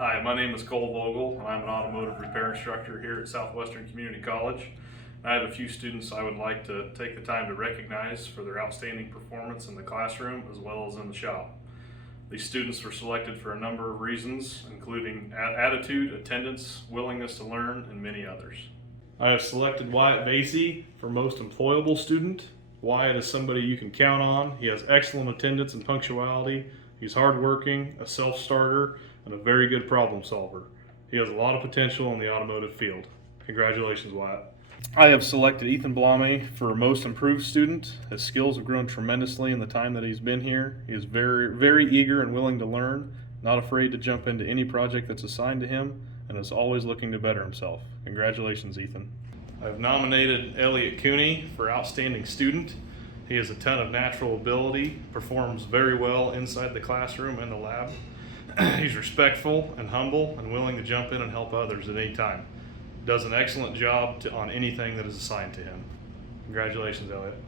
Hi, my name is Kole Vogel, and I'm an automotive repair instructor here at Southwestern Community College. I have a few students I would like to take the time to recognize for their outstanding performance in the classroom as well as in the shop. These students were selected for a number of reasons, including attitude, attendance, willingness to learn, and many others. I have selected Wyatt Vasey for most employable student. Wyatt is somebody you can count on. He has excellent attendance and punctuality. He's hardworking, a self-starter, and a very good problem solver. He has a lot of potential in the automotive field. Congratulations, Wyatt. I have selected Ethan Blame for most improved student. His skills have grown tremendously in the time that he's been here. He is very eager and willing to learn, not afraid to jump into any project that's assigned to him, and is always looking to better himself. Congratulations, Ethan. I've nominated Elliot Cooney for outstanding student. He has a ton of natural ability, performs very well inside the classroom and the lab. He's respectful and humble and willing to jump in and help others at any time. Does an excellent job on anything that is assigned to him. Congratulations, Elliot.